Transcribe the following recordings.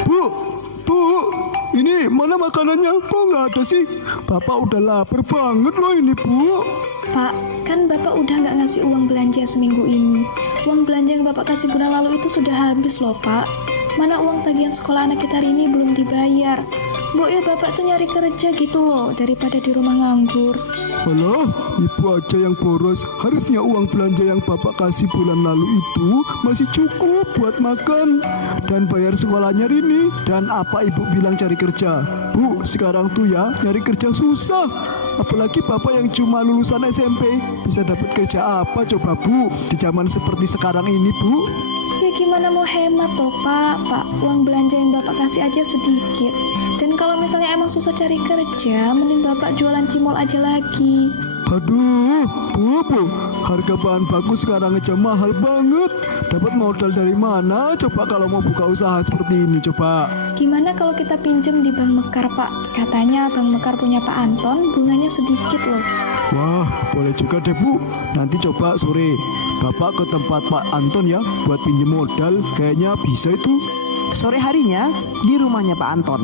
Bu, ini mana makanannya? Kok nggak ada sih? Bapak udah lapar banget loh ini, Bu. Pak, kan Bapak udah nggak ngasih uang belanja seminggu ini. Uang belanja yang Bapak kasih bulan lalu itu sudah habis loh, Pak. Mana uang tagihan sekolah anak kita hari ini belum dibayar. Bu, ya Bapak tuh nyari kerja gitu loh, daripada di rumah nganggur. Alah, ibu aja yang boros. Harusnya uang belanja yang bapak kasih bulan lalu itu masih cukup buat makan dan bayar sekolahnya Rini. Dan apa ibu bilang cari kerja? Bu, sekarang tuh ya nyari kerja susah. Apalagi bapak yang cuma lulusan SMP. Bisa dapat kerja apa coba, Bu? Di zaman seperti sekarang ini, Bu. Ya gimana mau hemat toh, Pak? Pak, uang belanja yang Bapak kasih aja sedikit. Dan kalau misalnya emang susah cari kerja, mending Bapak jualan cimol aja lagi. Aduh, Bu, harga bahan baku sekarang aja mahal banget. Dapat modal dari mana coba kalau mau buka usaha seperti ini coba? Gimana kalau kita pinjem di Bank Mekar, Pak? Katanya Bank Mekar punya Pak Anton, bunganya sedikit loh. Wah, boleh juga deh, Bu. Nanti coba sore Bapak ke tempat Pak Anton ya buat pinjem modal. Kayaknya bisa itu. Sore harinya di rumahnya Pak Anton.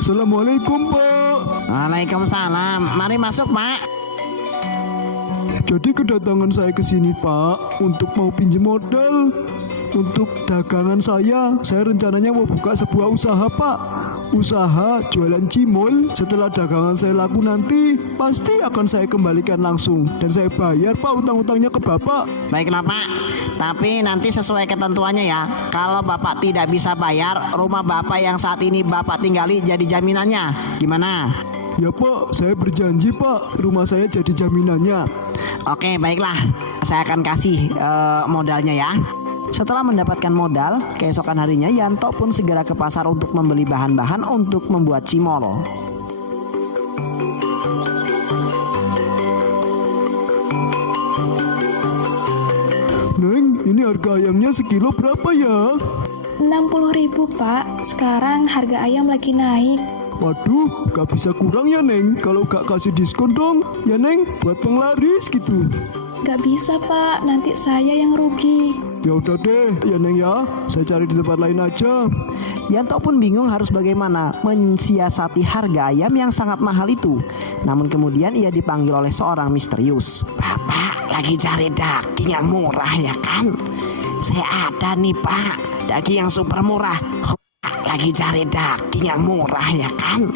Assalamualaikum, Pak. Waalaikumsalam. Mari masuk, Pak. Jadi kedatangan saya ke sini, Pak, untuk mau pinjem modal untuk dagangan saya. Saya rencananya mau buka sebuah usaha, Pak. Usaha jualan cimol. Setelah dagangan saya laku nanti, pasti akan saya kembalikan langsung. Dan saya bayar, Pak, utang-utangnya ke Bapak. Baiklah, Pak. Tapi nanti sesuai ketentuannya ya. Kalau Bapak tidak bisa bayar, rumah Bapak yang saat ini Bapak tinggali jadi jaminannya. Gimana? Ya, Pak, saya berjanji, Pak, rumah saya jadi jaminannya. Oke, baiklah. Saya akan kasih modalnya ya. Setelah mendapatkan modal, keesokan harinya Yanto pun segera ke pasar untuk membeli bahan-bahan untuk membuat cimol. Neng, ini harga ayamnya sekilo berapa ya? 60.000, Pak. Sekarang harga ayam lagi naik. Waduh, gak bisa kurang ya, Neng. Kalau gak kasih diskon dong, ya, Neng, buat penglaris gitu. Gak bisa, Pak. Nanti saya yang rugi. Ya udah deh, ya, Neng ya. Saya cari di tempat lain aja. Yanto pun bingung harus bagaimana mensiasati harga ayam yang sangat mahal itu. Namun kemudian ia dipanggil oleh seorang misterius. Bapak lagi cari daging yang murah ya kan? Saya ada nih, Pak, daging yang super murah. Lagi cari daging yang murah ya kan?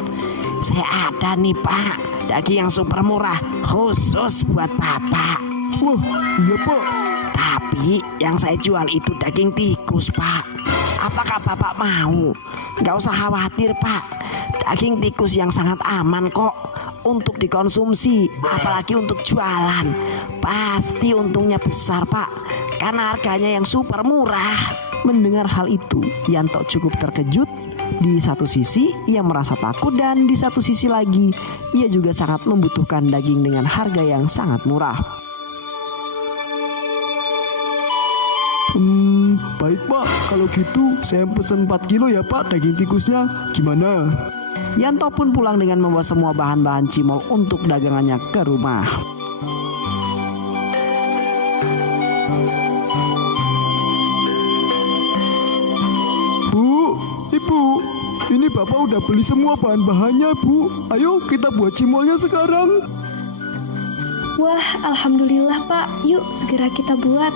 Saya ada nih, Pak, daging yang super murah khusus buat Bapak. Wah, iya, Pak. Tapi yang saya jual itu daging tikus, Pak. Apakah Bapak mau? Gak usah khawatir, Pak. Daging tikus yang sangat aman kok untuk dikonsumsi, apalagi untuk jualan. Pasti untungnya besar, Pak, karena harganya yang super murah. Mendengar hal itu, Yanto cukup terkejut. Di satu sisi ia merasa takut, dan di satu sisi lagi ia juga sangat membutuhkan daging dengan harga yang sangat murah. Baik, Pak. Kalau gitu saya pesen 4 kilo ya, Pak, daging tikusnya. Gimana? Yanto pun pulang dengan membawa semua bahan-bahan cimol untuk dagangannya ke rumah. Bu, Ibu, ini Bapak udah beli semua bahan-bahannya, Bu. Ayo kita buat cimolnya sekarang. Wah, alhamdulillah, Pak. Yuk, segera kita buat.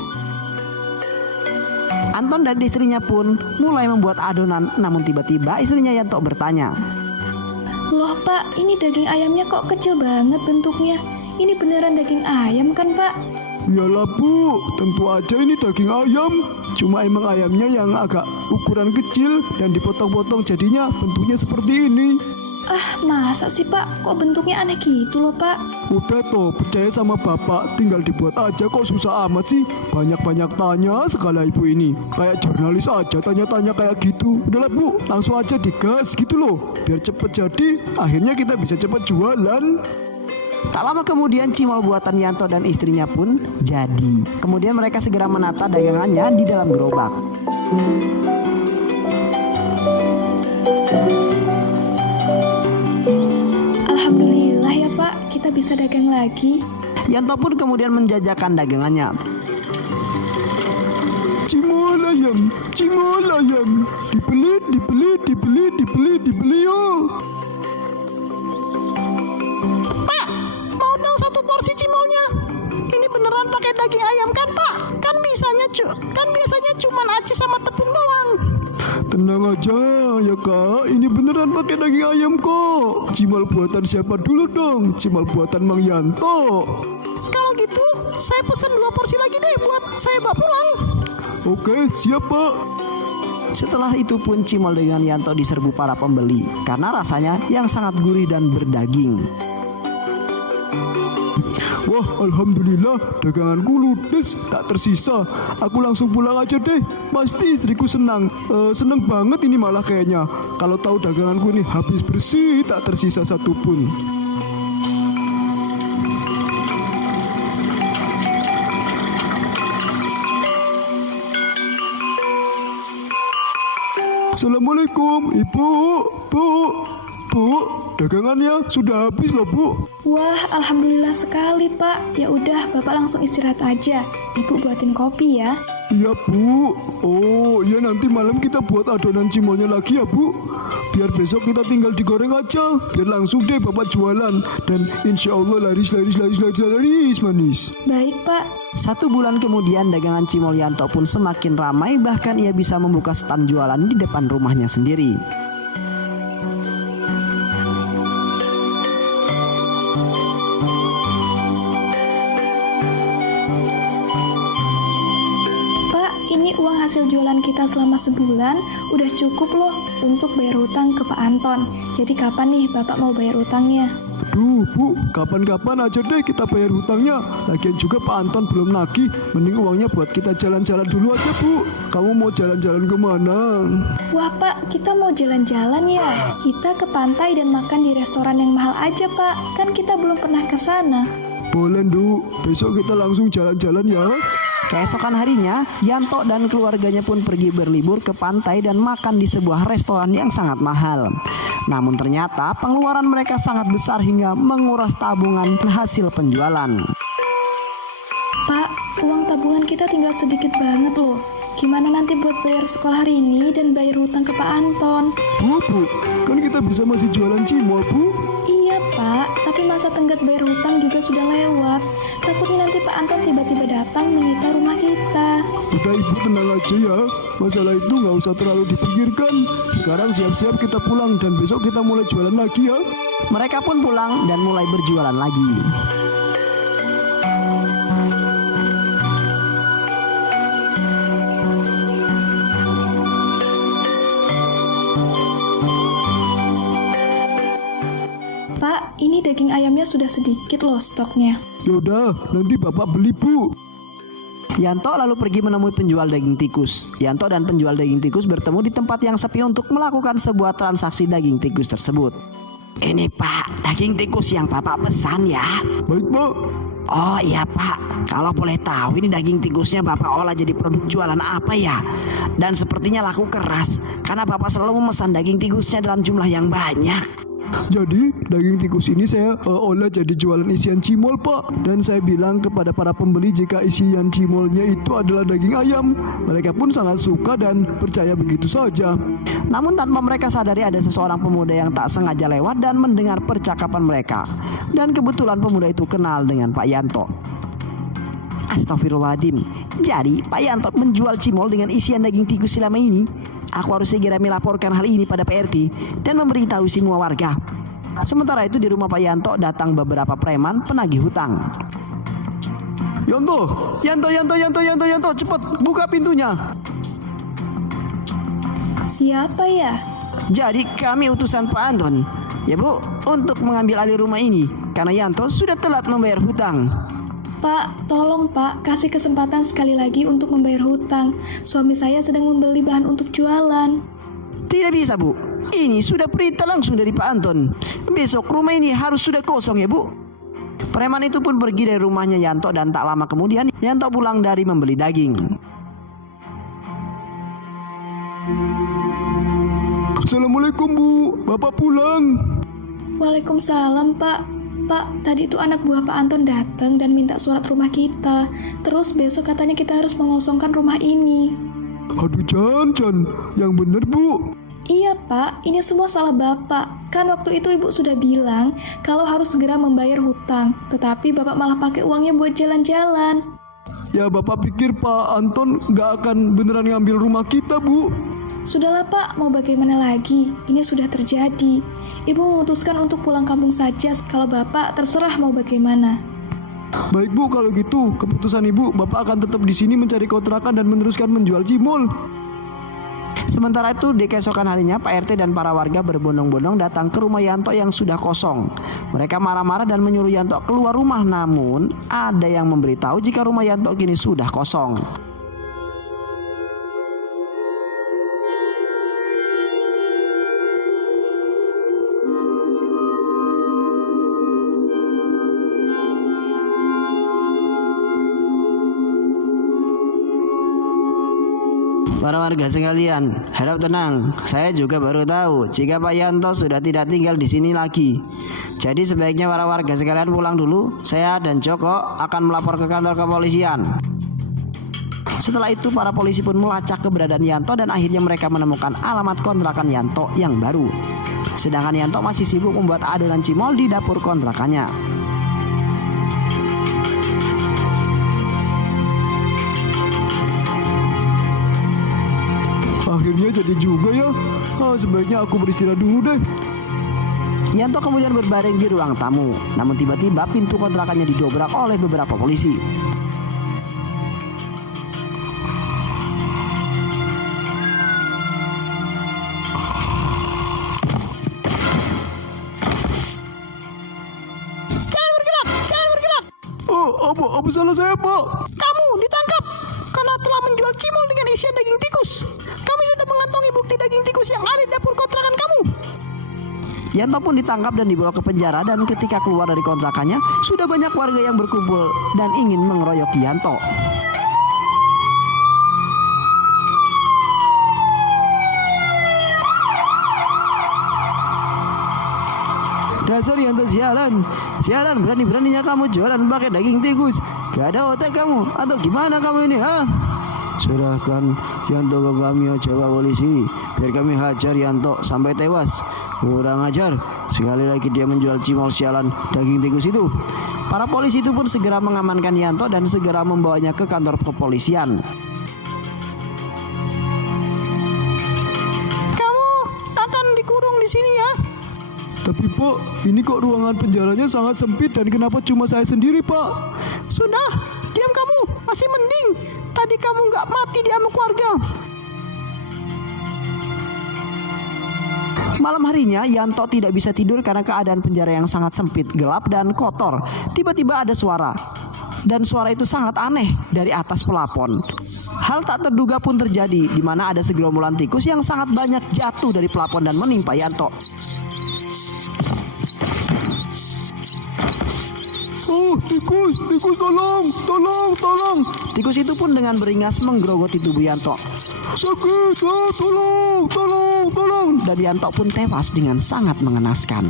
Anton dan istrinya pun mulai membuat adonan, namun tiba-tiba istrinya Yanto bertanya. Loh, Pak, ini daging ayamnya kok kecil banget bentuknya. Ini beneran daging ayam kan, Pak? Iyalah, Bu, tentu aja ini daging ayam. Cuma emang ayamnya yang agak ukuran kecil dan dipotong-potong jadinya bentuknya seperti ini. Ah, masa sih, Pak? Kok bentuknya aneh gitu loh, Pak? Udah toh, percaya sama Bapak, tinggal dibuat aja, kok susah amat sih. Banyak-banyak tanya segala ibu ini. Kayak jurnalis aja tanya-tanya kayak gitu. Udahlah, Bu, langsung aja digas gitu loh. Biar cepet jadi, akhirnya kita bisa cepet jualan. Tak lama kemudian cimol buatan Yanto dan istrinya pun jadi. Kemudian mereka segera menata dagangannya di dalam gerobak. Alhamdulillah ya, Pak, kita bisa dagang lagi. Yanto pun kemudian menjajakan dagangannya. Cimol ayam, cimol ayam. Dibeli yo. Pak, mau dong satu porsi cimolnya. Ini beneran pakai daging ayam kan, Pak? Kan biasanya cuman aci sama tepung doang. Tenang aja ya kak, ini beneran pakai daging ayam kok. Cimol buatan siapa dulu dong? Cimol buatan Mang Yanto. Kalau gitu, saya pesen 2 porsi lagi deh buat saya bawa pulang. Oke, siap pak. Setelah itu pun cimol dengan Yanto diserbu para pembeli karena rasanya yang sangat gurih dan berdaging. Wah, alhamdulillah daganganku ludes, tak tersisa. Aku langsung pulang aja deh. Pasti istriku senang. Senang banget ini malah kayaknya. Kalau tahu daganganku ini habis bersih, tak tersisa satupun. Assalamualaikum, Ibu. Bu, dagangannya sudah habis loh, Bu. Wah, alhamdulillah sekali, Pak. Ya udah, Bapak langsung istirahat aja. Ibu buatin kopi ya. Iya, Bu. Oh, ya nanti malam kita buat adonan cimolnya lagi ya, Bu. Biar besok kita tinggal digoreng aja. Biar langsung deh Bapak jualan. Dan insya Allah laris manis. Baik, Pak. 1 bulan kemudian dagangan cimol Yanto pun semakin ramai, bahkan ia bisa membuka stand jualan di depan rumahnya sendiri. Ini uang hasil jualan kita selama sebulan udah cukup loh untuk bayar hutang ke Pak Anton. Jadi kapan nih Bapak mau bayar hutangnya? Aduh, Bu, kapan-kapan aja deh kita bayar hutangnya. Lagian juga Pak Anton belum nagih. Mending uangnya buat kita jalan-jalan dulu aja, Bu. Kamu mau jalan-jalan kemana? Wah, Pak, kita mau jalan-jalan ya. Kita ke pantai dan makan di restoran yang mahal aja, Pak. Kan kita belum pernah ke sana. Boleh, Du. Besok kita langsung jalan-jalan ya. Keesokan harinya, Yanto dan keluarganya pun pergi berlibur ke pantai dan makan di sebuah restoran yang sangat mahal. Namun ternyata pengeluaran mereka sangat besar hingga menguras tabungan hasil penjualan. Pak, uang tabungan kita tinggal sedikit banget loh. Gimana nanti buat bayar sekolah hari ini dan bayar hutang ke Pak Anton? Bu, kan kita bisa masih jualan cimol, Bu. Iya, Pak. Tapi masa tenggat bayar hutang juga sudah lewat. Takutnya nanti Pak Anton tiba-tiba datang menyita rumah kita. Udah, Ibu tenang aja ya. Masalah itu nggak usah terlalu dipikirkan. Sekarang siap-siap kita pulang dan besok kita mulai jualan lagi ya. Mereka pun pulang dan mulai berjualan lagi. Pak, ini daging ayamnya sudah sedikit loh stoknya. Yaudah, nanti Bapak beli, Bu. Yanto lalu pergi menemui penjual daging tikus. Yanto dan penjual daging tikus bertemu di tempat yang sepi untuk melakukan sebuah transaksi daging tikus tersebut. Ini Pak, daging tikus yang Bapak pesan ya. Baik, Pak. Oh iya Pak, kalau boleh tahu ini daging tikusnya Bapak olah jadi produk jualan apa ya? Dan sepertinya laku keras, karena Bapak selalu memesan daging tikusnya dalam jumlah yang banyak. Jadi daging tikus ini saya olah jadi jualan isian cimol, Pak. Dan saya bilang kepada para pembeli jika isian cimolnya itu adalah daging ayam. Mereka pun sangat suka dan percaya begitu saja. Namun tanpa mereka sadari ada seseorang pemuda yang tak sengaja lewat dan mendengar percakapan mereka. Dan kebetulan pemuda itu kenal dengan Pak Yanto. Astagfirullahaladzim. Jadi Pak Yanto menjual cimol dengan isian daging tikus selama ini. Aku harus segera melaporkan hal ini pada PRT dan memberitahu semua warga. Sementara itu di rumah Pak Yanto datang beberapa preman penagih hutang. Yanto, cepat buka pintunya. Siapa ya? Jadi kami utusan Pak Anton, ya Bu, untuk mengambil alih rumah ini karena Yanto sudah telat membayar hutang. Pak, tolong Pak, kasih kesempatan sekali lagi untuk membayar hutang. Suami saya sedang membeli bahan untuk jualan. Tidak bisa Bu, ini sudah perintah langsung dari Pak Anton. Besok rumah ini harus sudah kosong ya Bu. Preman itu pun pergi dari rumahnya Yanto dan tak lama kemudian Yanto pulang dari membeli daging. Assalamualaikum, Bu. Bapak pulang. Waalaikumsalam, Pak. Pak, tadi itu anak buah Pak Anton datang dan minta surat rumah kita. Terus besok katanya kita harus mengosongkan rumah ini. Aduh Jan, yang bener Bu. Iya Pak, ini semua salah Bapak. Kan waktu itu Ibu sudah bilang kalau harus segera membayar hutang. Tetapi Bapak malah pakai uangnya buat jalan-jalan. Ya Bapak pikir Pak Anton gak akan beneran ngambil rumah kita Bu. Sudahlah Pak, mau bagaimana lagi? Ini sudah terjadi. Ibu memutuskan untuk pulang kampung saja. Kalau Bapak terserah mau bagaimana. Baik Bu, kalau gitu keputusan Ibu, Bapak akan tetap di sini mencari kontrakan dan meneruskan menjual cimol. Sementara itu di keesokan harinya Pak RT dan para warga berbondong-bondong datang ke rumah Yanto yang sudah kosong. Mereka marah-marah dan menyuruh Yanto keluar rumah, namun ada yang memberitahu jika rumah Yanto kini sudah kosong. Para warga sekalian, harap tenang. Saya juga baru tahu jika Pak Yanto sudah tidak tinggal di sini lagi. Jadi sebaiknya para warga sekalian pulang dulu. Saya dan Joko akan melapor ke kantor kepolisian. Setelah itu para polisi pun melacak keberadaan Yanto dan akhirnya mereka menemukan alamat kontrakan Yanto yang baru. Sedangkan Yanto masih sibuk membuat adonan cimol di dapur kontrakannya. Akhirnya jadi juga ya. Sebaiknya aku beristirahat dulu deh. Yanto kemudian berbaring di ruang tamu. Namun tiba-tiba pintu kontrakannya didobrak oleh beberapa polisi. Jangan bergerak. Oh, apa salah saya Pak? Kamu ditangkap karena telah menjual cimol dengan isian daging tikus. Kami sudah mengantongi bukti daging tikus yang ada di dapur kontrakan kamu. Yanto pun ditangkap dan dibawa ke penjara, dan ketika keluar dari kontrakannya sudah banyak warga yang berkumpul dan ingin mengeroyok Yanto. Dasar Yanto sialan berani-beraninya kamu jualan pakai daging tikus. Gak ada otak kamu atau gimana kamu ini Serahkan Yanto ke kami aja Pak Polisi, biar kami hajar Yanto sampai tewas. Kurang ajar, sekali lagi dia menjual cimol sialan daging tikus itu. Para polisi itu pun segera mengamankan Yanto dan segera membawanya ke kantor kepolisian. Kamu akan dikurung di sini ya. Tapi Pak, ini kok ruangan penjaranya sangat sempit dan kenapa cuma saya sendiri Pak? Sudah, diam kamu, masih mending. Tadi kamu nggak mati diamuk warga. Malam harinya Yanto tidak bisa tidur karena keadaan penjara yang sangat sempit, gelap dan kotor. Tiba-tiba ada suara. Dan suara itu sangat aneh dari atas pelapon. Hal tak terduga pun terjadi, di mana ada segerombolan tikus yang sangat banyak jatuh dari pelapon dan menimpa Yanto. Oh, tikus, tolong. Tikus itu pun dengan beringas menggerogoti tubuh Yanto. Sakit, tolong. Dan Yanto pun tewas dengan sangat mengenaskan.